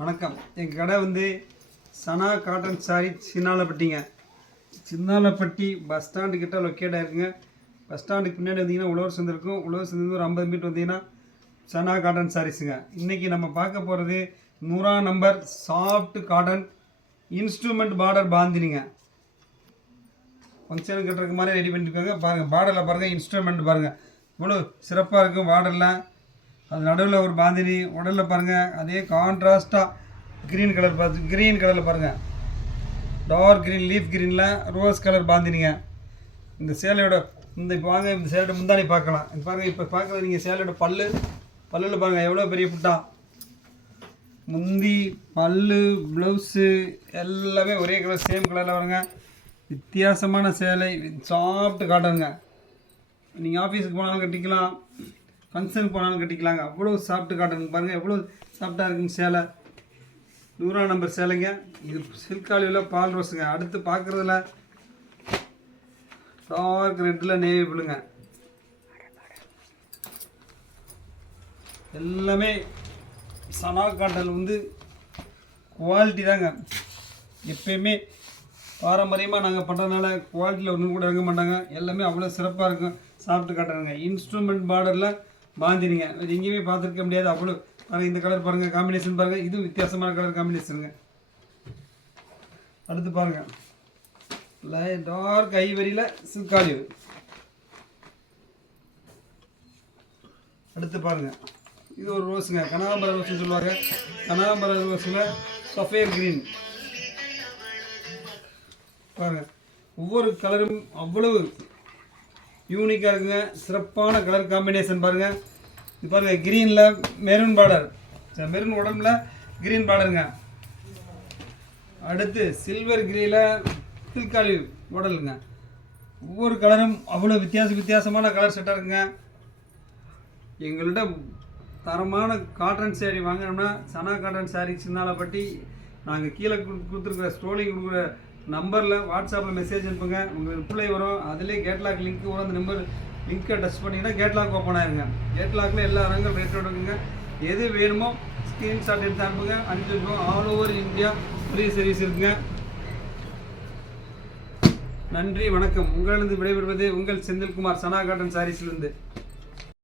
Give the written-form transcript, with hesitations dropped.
வணக்கம். எங்கள் கடை வந்து சனா காட்டன் சாரி சின்னாலப்பட்டிங்க. சின்னாலப்பட்டி பஸ் ஸ்டாண்டு கிட்ட லொக்கேட் ஆகிருக்குங்க. பஸ் ஸ்டாண்டுக்கு பின்னாடி வந்தீங்கன்னா உழவர் சந்தை இருக்கும். உழவர் சந்தை ஒரு 50 மீட்டர் வந்தீங்கன்னா சனா காட்டன் சாரீஸுங்க. இன்றைக்கி நம்ம பார்க்க போகிறது 100ஆம் number soft cotton instrument border பாந்தினிங்க. ஃபங்க்ஷன் கட்டுறதுக்கு மாதிரி ரெடி பண்ணியிருக்காங்க. பாருங்கள், பார்டரில் பாருங்கள், இன்ஸ்ட்ருமெண்ட் பாருங்கள் இவ்வளோ சிறப்பாக இருக்கும். பார்டரில் அது நடுவில் ஒரு பாந்தினி, உடலில் பாருங்கள் அதே கான்ட்ராஸ்ட்டாக க்ரீன் கலர் க்ரீன் கலரில் பாருங்கள், டார்க் க்ரீன் லீஃப் க்ரீனில் ரோஸ் கலர் பாந்தினிங்க. இந்த சேலையோட இப்போ வாங்க இந்த சேலையோட முந்தானி பார்க்கலாம். இது பாருங்கள், இப்போ பார்க்குறது நீங்கள் சேலையோட பல்லில் பாருங்கள் எவ்வளோ பெரிய புட்டா. முந்தி பல்லு ப்ளவுஸு எல்லாமே ஒரே கலர் சேம் கலரில் வருங்க. வித்தியாசமான சேலை, சாஃப்ட் காட்டனுங்க. நீங்கள் ஆஃபீஸுக்கு போனாலும் கட்டிக்கலாம், ஃபங்க்ஷனுக்கு போனாலும் கட்டிக்கலாங்க. அவ்வளோ சாஃப்ட் காட்டன் பாருங்கள் எவ்வளோ சாஃப்டாக இருக்குங்க சேலை. 100ஆம் நம்பர் சேலைங்க. இது சில்க் ஆலிவில் பால் ரோஸுங்க. அடுத்து பார்க்குறதுல டார்க் ரெட்டில் நேவி ப்ளூங்க. எல்லாமே சனா காட்டன் வந்து குவாலிட்டி தாங்க. எப்பயுமே பாரம்பரியமாக நாங்கள் பண்ணுறதுனால குவாலிட்டியில் ஒன்றும் கூட இறங்க மாட்டாங்க. எல்லாமே அவ்வளோ சிறப்பாக இருக்கும். சாஃப்ட் காட்டனுங்க. இன்ஸ்ட்ருமெண்ட் பார்டரில் பாந்தினிங்க. இது எங்கேயுமே பார்த்துருக்க முடியாது. அவ்வளோ பாருங்கள், இந்த கலர் பாருங்கள், காம்பினேஷன் பாருங்கள். இதுவும் வித்தியாசமான கலர் காம்பினேஷனுங்க. அடுத்து பாருங்கள், டார்க் ஐவரியில் சில்க் ஆலிவ். அடுத்து பாருங்கள், இது ஒரு ரோஸுங்க, கனகாம்பர ரோஸ்ன்னு சொல்லுவாங்க. கனகாம்பர ரோஸில் சஃபேர் கிரீன் பாருங்கள். ஒவ்வொரு கலரும் அவ்வளவு யூனிக்காக இருக்குங்க. சிறப்பான கலர் காம்பினேஷன் பாருங்கள். இது பாருங்கள், க்ரீனில் மெரூன் பார்டர், மெரூன் உடம்புல க்ரீன் பார்டருங்க. அடுத்து சில்வர் கிரீனில் சில்க் ஆலிவ் மாடலுங்க. ஒவ்வொரு கலரும் அவ்வளோ வித்தியாசமான கலர் செட்டாக இருக்குங்க. எங்கள்கிட்ட தரமான காட்டன் சேரீ வாங்கினோம்னா சனா காட்டன் சாரீ சின்னாலப்பட்டி. நாங்கள் கீழே கொடுத்துருக்குற ஸ்க்ரோலிங் கொடுக்குற நம்பரில் வாட்ஸ்அப்பில் மெசேஜ் அனுப்புங்க. உங்களுக்கு ரிப்ளை வரும். அதிலே கேட்லாக் லிங்க் வரும். அந்த நம்பர் லிங்க்கை டச் பண்ணிங்கன்னா கேட்லாக் ஓப்பன் ஆயிருங்க. கேட்லாக்கில் எல்லா ரகங்கள் ரேட்டோட இருக்குங்க. எது வேணுமோ ஸ்க்ரீன்ஷாட் எடுத்து அனுப்புங்க, அனுப்பிச்சிருக்கோம். All over India free service இருக்குங்க. நன்றி, வணக்கம். உங்களிலிருந்து விடைபெறுவது உங்கள் செந்தில்குமார், சனா காட்டன் சாரீஸ்லேருந்து.